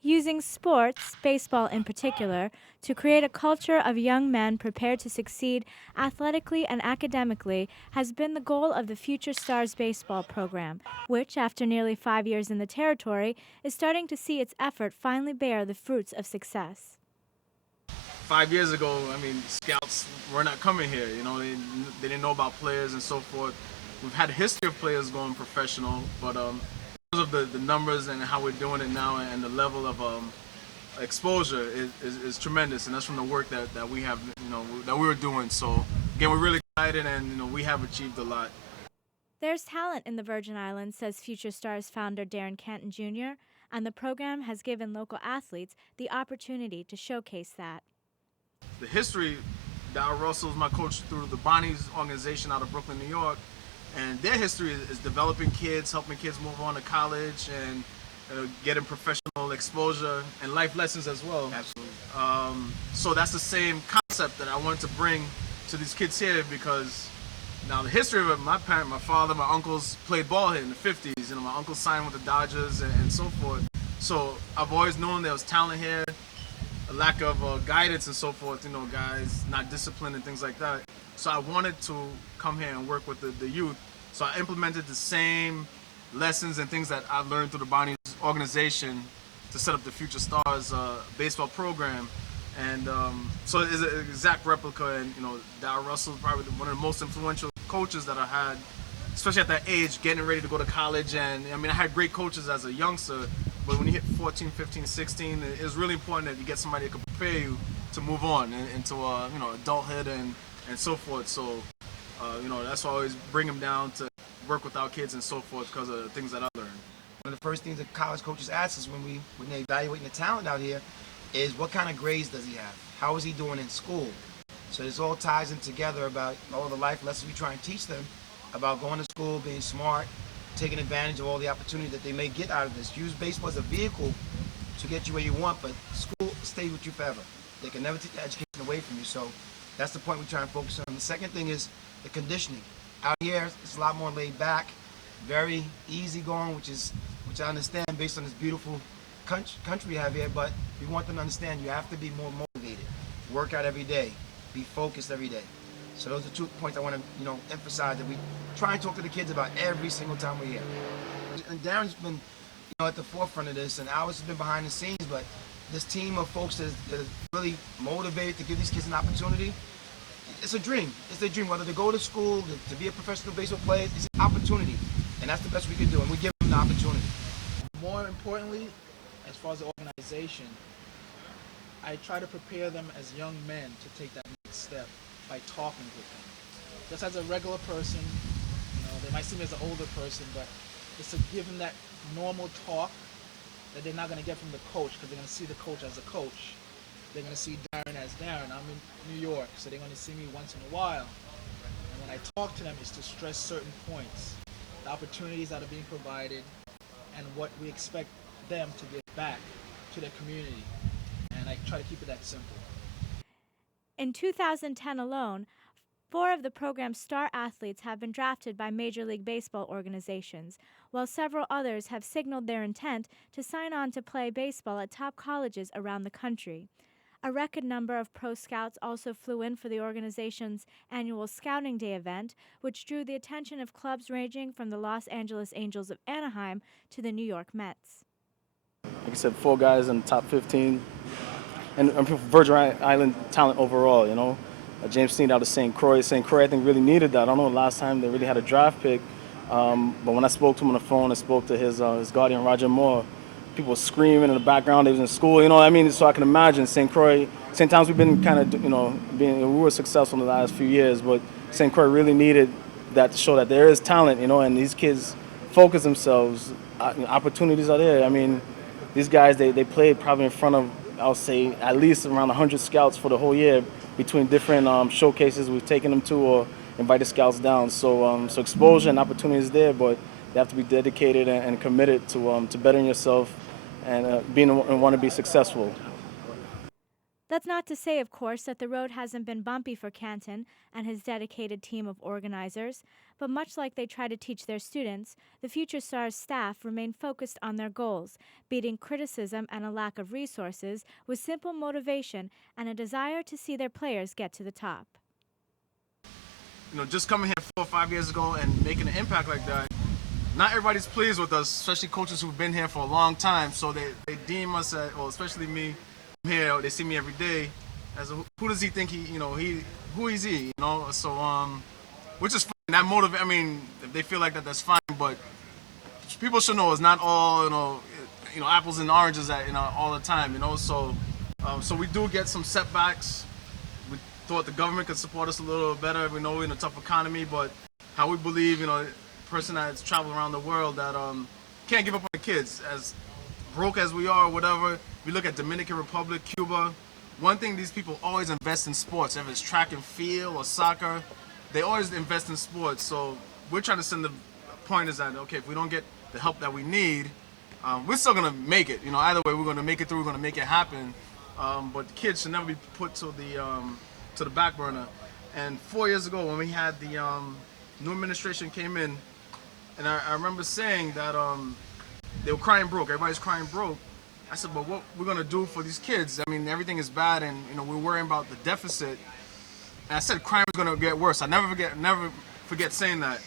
Using sports, baseball in particular, to create a culture of young men prepared to succeed athletically and academically has been the goal of the Future Stars baseball program, which, after nearly 5 years in the territory, is starting to see its effort finally bear the fruits of success. 5 years ago, I mean, scouts were not coming here. You know, they didn't know about players and so forth. We've had a history of players going professional, but because of the numbers and how we're doing it now and the level of exposure is tremendous, and that's from the work that we have, you know, that we were doing. So again, we're really excited, and you know, we have achieved a lot. There's talent in the Virgin Islands, says Future Stars founder Darren Canton Jr., and the program has given local athletes the opportunity to showcase that. The history, Darryl Russell is my coach through the Bonnie's organization out of Brooklyn, New York, and their history is developing kids, helping kids move on to college, and getting professional exposure and life lessons as well. Absolutely. So that's the same concept that I wanted to bring to these kids here, because now the history of it, my father, my uncles played ball here in the 50s. You know, my uncle signed with the Dodgers and so forth. So I've always known there was talent here, a lack of guidance and so forth, you know, guys not disciplined and things like that. So I wanted to come here and work with the youth. So I implemented the same lessons and things that I've learned through the Bonnie's organization to set up the Future Stars baseball program. And so it's an exact replica, and you know, Darryl Russell is probably one of the most influential coaches that I had, especially at that age, getting ready to go to college. And I mean, I had great coaches as a youngster, but when you hit 14, 15, 16, it's really important that you get somebody that can prepare you to move on into you know, adulthood and so forth. So you know, that's why I always bring them down to work with our kids and so forth, because of the things that I learned. One of the first things that college coaches ask us when they're evaluating the talent out here is, what kind of grades does he have? How is he doing in school? So this all ties in together about all the life lessons we try and teach them about going to school, being smart, taking advantage of all the opportunity that they may get out of this. Use baseball as a vehicle to get you where you want, but school stays with you forever. They can never take the education away from you. So that's the point we try and focus on. The second thing is the conditioning. Out here, it's a lot more laid back, very easy going, which I understand based on this beautiful country we have here, but we want them to understand you have to be more motivated. Work out every day. Be focused every day. So those are 2 points I want to, you know, emphasize that we try and talk to the kids about every single time we're here. And Darren's been, you know, at the forefront of this, and Alice has been behind the scenes, but this team of folks that is really motivated to give these kids an opportunity. It's a dream. It's their dream, whether to go to school, to be a professional baseball player. It's an opportunity, and that's the best we can do, and we give them the opportunity. More importantly, as far as the organization, I try to prepare them as young men to take that next step by talking with them. Just as a regular person, you know, they might see me as an older person, but it's to give them that normal talk that they're not going to get from the coach, because they're going to see the coach as a coach. They're going to see Darren as Darren. I'm in New York, so they're going to see me once in a while. And when I talk to them, it's to stress certain points, the opportunities that are being provided, and what we expect them to give back to their community. And I try to keep it that simple. In 2010 alone, 4 of the program's star athletes have been drafted by Major League Baseball organizations, while several others have signaled their intent to sign on to play baseball at top colleges around the country. A record number of pro scouts also flew in for the organization's annual Scouting Day event, which drew the attention of clubs ranging from the Los Angeles Angels of Anaheim to the New York Mets. Like I said, 4 guys in the top 15, and Virgin Island talent overall, you know. James Snead out of St. Croix. St. Croix, I think, really needed that. I don't know the last time they really had a draft pick, but when I spoke to him on the phone, I spoke to his guardian, Roger Moore. People were screaming in the background. They was in school, you know what I mean? So I can imagine St. Croix, St. Thomas, we've been kind of, you know, we were successful in the last few years, but St. Croix really needed that to show that there is talent, you know, and these kids focus themselves. Opportunities are there. I mean, these guys, they played probably in front of I'll say at least around 100 scouts for the whole year between different showcases we've taken them to or invited scouts down. So exposure and opportunity is there, but you have to be dedicated and committed to bettering yourself and being and want to be successful. That's not to say, of course, that the road hasn't been bumpy for Canton and his dedicated team of organizers, but much like they try to teach their students, the Future Stars staff remain focused on their goals, beating criticism and a lack of resources with simple motivation and a desire to see their players get to the top. Just coming here 4 or 5 years ago and making an impact like that, not everybody's pleased with us, especially coaches who've been here for a long time. So they deem us, especially me, I'm here. They see me every day as who does he think who is he? Which is fine. That motive. I mean, if they feel like that, that's fine. But people should know it's not all apples and oranges all the time. So we do get some setbacks. We thought the government could support us a little better. We know we're in a tough economy, but how we believe, a person that's traveled around the world that can't give up on the kids. As broke as we are, whatever, we look at Dominican Republic, Cuba. One thing these people always invest in sports, whether it's track and field or soccer, they always invest in sports. So we're trying to send the point is that, okay, if we don't get the help that we need, we're still gonna make it. Either way, we're gonna make it through. We're gonna make it happen. But the kids should never be put to the back burner. And 4 years ago, when we had the new administration came in, and I remember saying that they were crying broke. Everybody's crying broke. I said, but what we're gonna do for these kids? I mean, everything is bad, and we're worrying about the deficit. And I said crime is gonna get worse. I never forget saying that.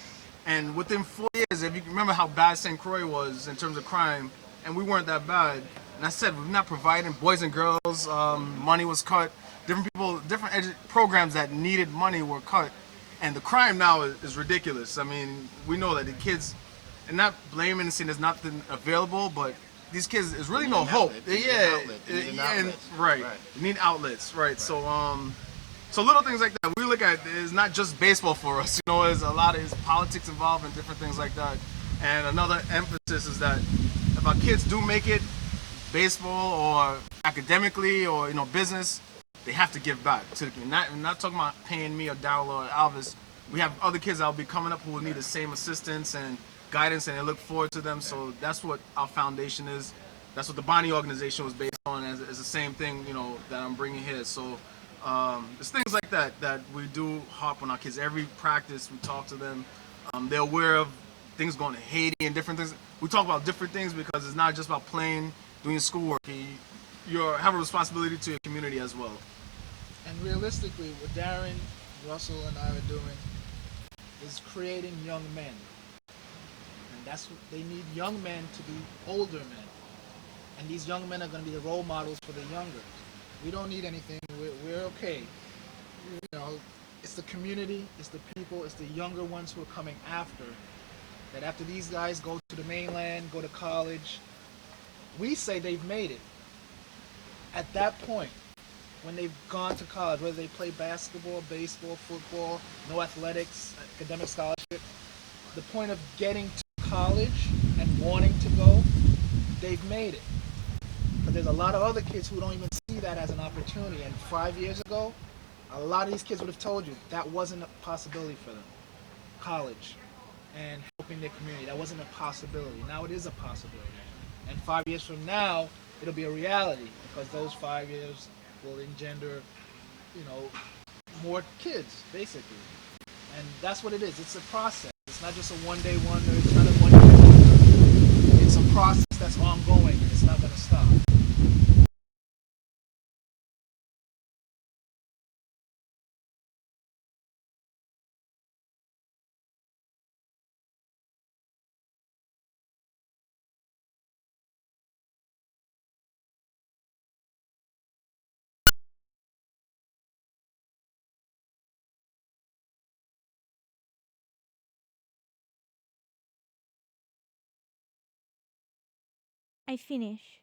And within 4 years, if you remember how bad St. Croix was in terms of crime, and we weren't that bad. And I said we're not providing boys and girls. Money was cut. Different people, different programs that needed money were cut, and the crime now is ridiculous. I mean, we know that the kids, and not blaming and saying there's nothing available, but these kids, there's really no hope. Right. You need outlets, right? So little things like that. We look at it's not just baseball for us. There's there's politics involved and different things like that. And another emphasis is that if our kids do make it, baseball or academically or business, they have to give back to the community. I'm not talking about paying me or Daryl or Alvis. We have other kids that will be coming up who will need the same assistance and guidance, and they look forward to them. So that's what our foundation is. That's what the Bonnie organization was based on. Is the same thing, that I'm bringing here. So it's things like that that we do harp on our kids. Every practice, we talk to them. They're aware of things going to Haiti and different things. We talk about different things because it's not just about playing, doing schoolwork. You have a responsibility to your community as well. And realistically, what Darren, Russell, and I are doing is creating young men. And that's what they need, young men to be older men. And these young men are going to be the role models for the younger. We don't need anything. We're okay. It's the community, it's the people, it's the younger ones who are coming after. That after these guys go to the mainland, go to college, we say they've made it. At that point, when they've gone to college, whether they play basketball, baseball, football, no athletics, academic scholarship, the point of getting to college and wanting to go, they've made it. But there's a lot of other kids who don't even see that as an opportunity. And 5 years ago, a lot of these kids would have told you that wasn't a possibility for them. College and helping their community, that wasn't a possibility. Now it is a possibility. And 5 years from now, it'll be a reality because those 5 years will engender, more kids, basically. And that's what it is. It's a process. It's not just a one-day wonder. It's not a one-day wonder. It's a process that's ongoing, and it's not going to stop. I finish.